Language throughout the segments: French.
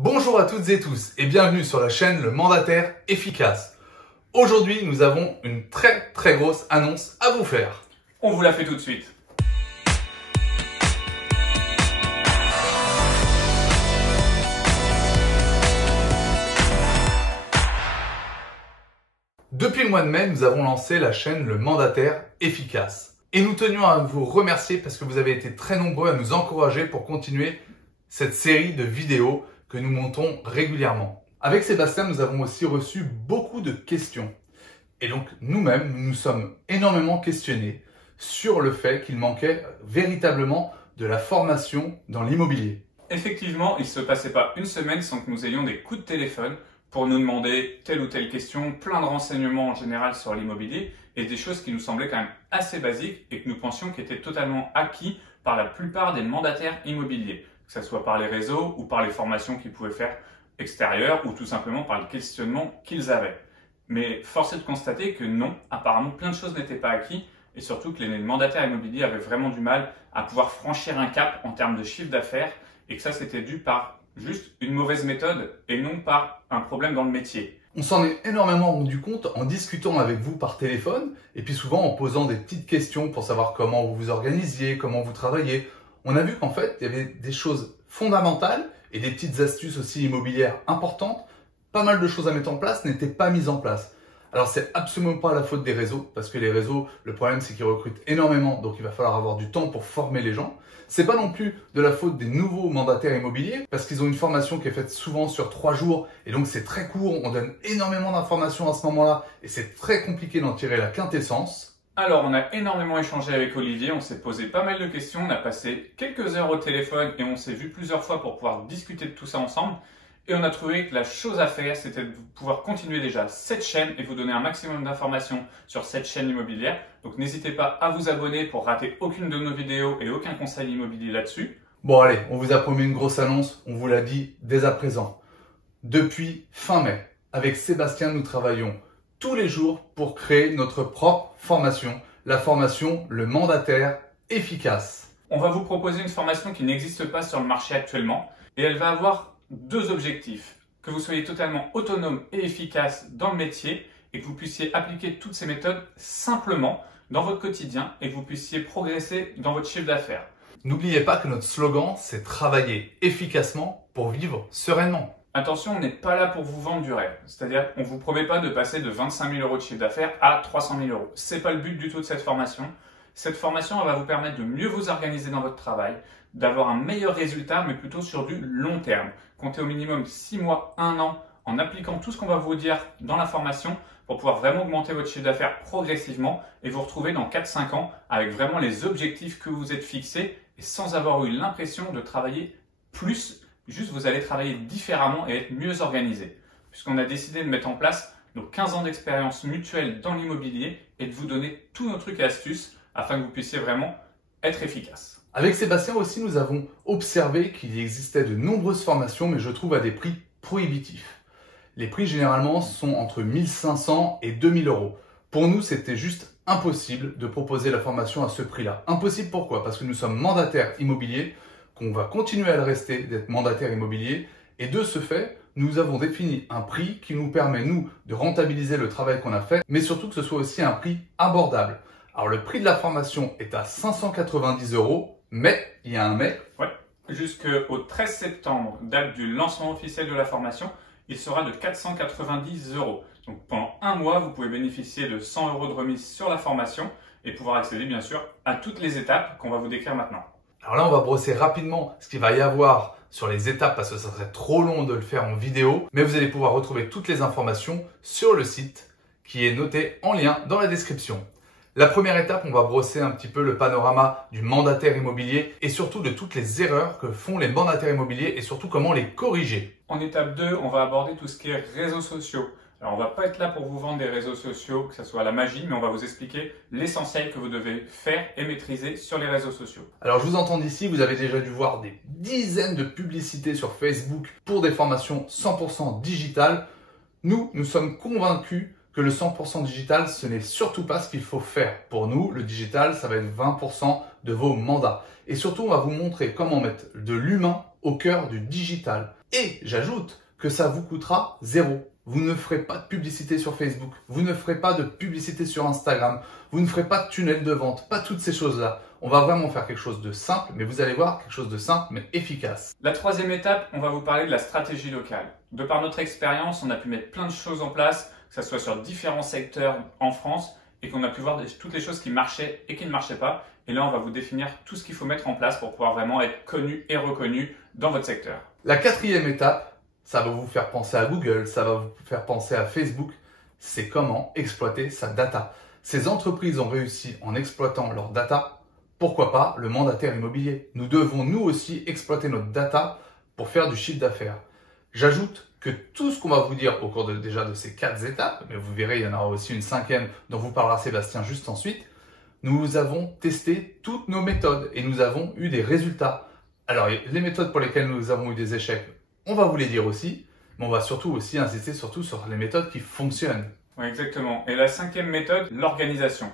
Bonjour à toutes et tous et bienvenue sur la chaîne Le Mandataire Efficace. Aujourd'hui, nous avons une très grosse annonce à vous faire. On vous la fait tout de suite. Depuis le mois de mai, nous avons lancé la chaîne Le Mandataire Efficace. Et nous tenions à vous remercier parce que vous avez été très nombreux à nous encourager pour continuer cette série de vidéos que nous montons régulièrement. Avec Sébastien, nous avons aussi reçu beaucoup de questions. Et donc, nous-mêmes, nous nous sommes énormément questionnés sur le fait qu'il manquait véritablement de la formation dans l'immobilier. Effectivement, il ne se passait pas une semaine sans que nous ayons des coups de téléphone pour nous demander telle ou telle question, plein de renseignements en général sur l'immobilier et des choses qui nous semblaient quand même assez basiques et que nous pensions qui étaient totalement acquis par la plupart des mandataires immobiliers, que ce soit par les réseaux ou par les formations qu'ils pouvaient faire extérieures ou tout simplement par le questionnement qu'ils avaient. Mais force est de constater que non, apparemment plein de choses n'étaient pas acquis et surtout que les mandataires immobiliers avaient vraiment du mal à pouvoir franchir un cap en termes de chiffre d'affaires et que ça c'était dû par juste une mauvaise méthode et non par un problème dans le métier. On s'en est énormément rendu compte en discutant avec vous par téléphone et puis souvent en posant des petites questions pour savoir comment vous vous organisiez, comment vous travaillez. On a vu qu'en fait, il y avait des choses fondamentales et des petites astuces aussi immobilières importantes. Pas mal de choses à mettre en place n'étaient pas mises en place. Alors, c'est absolument pas la faute des réseaux parce que les réseaux, le problème, c'est qu'ils recrutent énormément, donc il va falloir avoir du temps pour former les gens. C'est pas non plus de la faute des nouveaux mandataires immobiliers parce qu'ils ont une formation qui est faite souvent sur 3 jours et donc c'est très court, on donne énormément d'informations à ce moment-là et c'est très compliqué d'en tirer la quintessence. Alors, on a énormément échangé avec Olivier, on s'est posé pas mal de questions, on a passé quelques heures au téléphone et on s'est vu plusieurs fois pour pouvoir discuter de tout ça ensemble. Et on a trouvé que la chose à faire, c'était de pouvoir continuer déjà cette chaîne et vous donner un maximum d'informations sur cette chaîne immobilière. Donc n'hésitez pas à vous abonner pour rater aucune de nos vidéos et aucun conseil immobilier là-dessus. Bon allez, on vous a promis une grosse annonce, on vous l'a dit dès à présent. Depuis fin mai, avec Sébastien, nous travaillons tous les jours pour créer notre propre formation, la formation Le Mandataire Efficace. On va vous proposer une formation qui n'existe pas sur le marché actuellement et elle va avoir deux objectifs. Que vous soyez totalement autonome et efficace dans le métier et que vous puissiez appliquer toutes ces méthodes simplement dans votre quotidien et que vous puissiez progresser dans votre chiffre d'affaires. N'oubliez pas que notre slogan, c'est travailler efficacement pour vivre sereinement. Attention, on n'est pas là pour vous vendre du rêve. C'est-à-dire, on ne vous promet pas de passer de 25 000 € de chiffre d'affaires à 300 000 €. Ce n'est pas le but du tout de cette formation. Cette formation, elle va vous permettre de mieux vous organiser dans votre travail, d'avoir un meilleur résultat, mais plutôt sur du long terme. Comptez au minimum 6 mois, 1 an, en appliquant tout ce qu'on va vous dire dans la formation pour pouvoir vraiment augmenter votre chiffre d'affaires progressivement et vous retrouver dans 4-5 ans avec vraiment les objectifs que vous êtes fixés et sans avoir eu l'impression de travailler plus. Juste, vous allez travailler différemment et être mieux organisé. Puisqu'on a décidé de mettre en place nos 15 ans d'expérience mutuelle dans l'immobilier et de vous donner tous nos trucs et astuces afin que vous puissiez vraiment être efficace. Avec Sébastien aussi, nous avons observé qu'il existait de nombreuses formations, mais je trouve à des prix prohibitifs. Les prix généralement sont entre 1500 et 2000 €. Pour nous, c'était juste impossible de proposer la formation à ce prix-là. Impossible pourquoi? Parce que nous sommes mandataires immobiliers, qu'on va continuer à le rester, d'être mandataires immobiliers, et de ce fait, nous avons défini un prix qui nous permet, nous, de rentabiliser le travail qu'on a fait, mais surtout que ce soit aussi un prix abordable. Alors, le prix de la formation est à 590 €, mais il y a un mais. Ouais. Jusqu'au 13 septembre, date du lancement officiel de la formation, il sera de 490 €. Donc, pendant un mois, vous pouvez bénéficier de 100 € de remise sur la formation et pouvoir accéder, bien sûr, à toutes les étapes qu'on va vous décrire maintenant. Alors là, on va brosser rapidement ce qu'il va y avoir sur les étapes parce que ça serait trop long de le faire en vidéo, mais vous allez pouvoir retrouver toutes les informations sur le site qui est noté en lien dans la description. La première étape, on va brosser un petit peu le panorama du mandataire immobilier et surtout de toutes les erreurs que font les mandataires immobiliers et surtout comment les corriger. En étape 2, on va aborder tout ce qui est réseaux sociaux. Alors, on ne va pas être là pour vous vendre des réseaux sociaux, que ce soit la magie, mais on va vous expliquer l'essentiel que vous devez faire et maîtriser sur les réseaux sociaux. Alors, je vous entends d'ici, vous avez déjà dû voir des dizaines de publicités sur Facebook pour des formations 100% digitales. Nous sommes convaincus que le 100% digital, ce n'est surtout pas ce qu'il faut faire. Pour nous, le digital, ça va être 20% de vos mandats. Et surtout, on va vous montrer comment mettre de l'humain au cœur du digital. Et j'ajoute que ça vous coûtera 0. Vous ne ferez pas de publicité sur Facebook, vous ne ferez pas de publicité sur Instagram, vous ne ferez pas de tunnel de vente, pas toutes ces choses-là. On va vraiment faire quelque chose de simple, mais vous allez voir, quelque chose de simple mais efficace. La troisième étape, on va vous parler de la stratégie locale. De par notre expérience, on a pu mettre plein de choses en place, que ce soit sur différents secteurs en France, et qu'on a pu voir toutes les choses qui marchaient et qui ne marchaient pas. Et là, on va vous définir tout ce qu'il faut mettre en place pour pouvoir vraiment être connu et reconnu dans votre secteur. La quatrième étape, ça va vous faire penser à Google, ça va vous faire penser à Facebook, c'est comment exploiter sa data. Ces entreprises ont réussi en exploitant leur data. Pourquoi pas le mandataire immobilier? Nous devons nous aussi exploiter notre data pour faire du chiffre d'affaires. J'ajoute que tout ce qu'on va vous dire au cours déjà de ces 4 étapes, mais vous verrez, il y en aura aussi une 5e dont vous parlera Sébastien juste ensuite, nous avons testé toutes nos méthodes et nous avons eu des résultats. Alors, les méthodes pour lesquelles nous avons eu des échecs, on va vous les dire aussi, mais on va surtout aussi insister surtout sur les méthodes qui fonctionnent. Oui, exactement. Et la 5e méthode, l'organisation.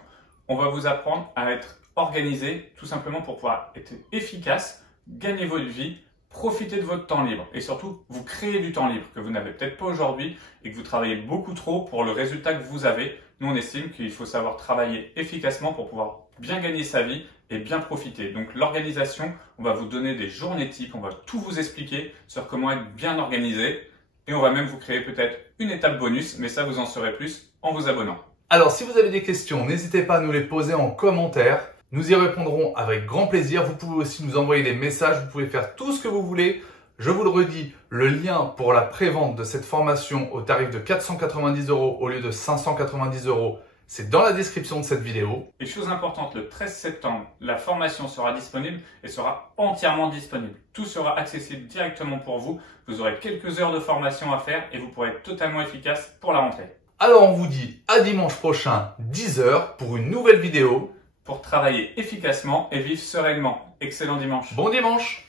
On va vous apprendre à être organisé, tout simplement pour pouvoir être efficace, gagner votre vie, profiter de votre temps libre et surtout vous créer du temps libre que vous n'avez peut-être pas aujourd'hui et que vous travaillez beaucoup trop pour le résultat que vous avez. Nous, on estime qu'il faut savoir travailler efficacement pour pouvoir bien gagner sa vie et bien profiter. Donc l'organisation, on va vous donner des journées types, on va tout vous expliquer sur comment être bien organisé et on va même vous créer peut-être une étape bonus, mais ça vous en saurez plus en vous abonnant. Alors si vous avez des questions, n'hésitez pas à nous les poser en commentaire. Nous y répondrons avec grand plaisir. Vous pouvez aussi nous envoyer des messages, vous pouvez faire tout ce que vous voulez. Je vous le redis, le lien pour la prévente de cette formation au tarif de 490 € au lieu de 590 €, c'est dans la description de cette vidéo. Et chose importante, le 13 septembre, la formation sera disponible et sera entièrement disponible. Tout sera accessible directement pour vous. Vous aurez quelques heures de formation à faire et vous pourrez être totalement efficace pour la rentrée. Alors on vous dit à dimanche prochain, 10 h pour une nouvelle vidéo. Pour travailler efficacement et vivre sereinement. Excellent dimanche. Bon dimanche!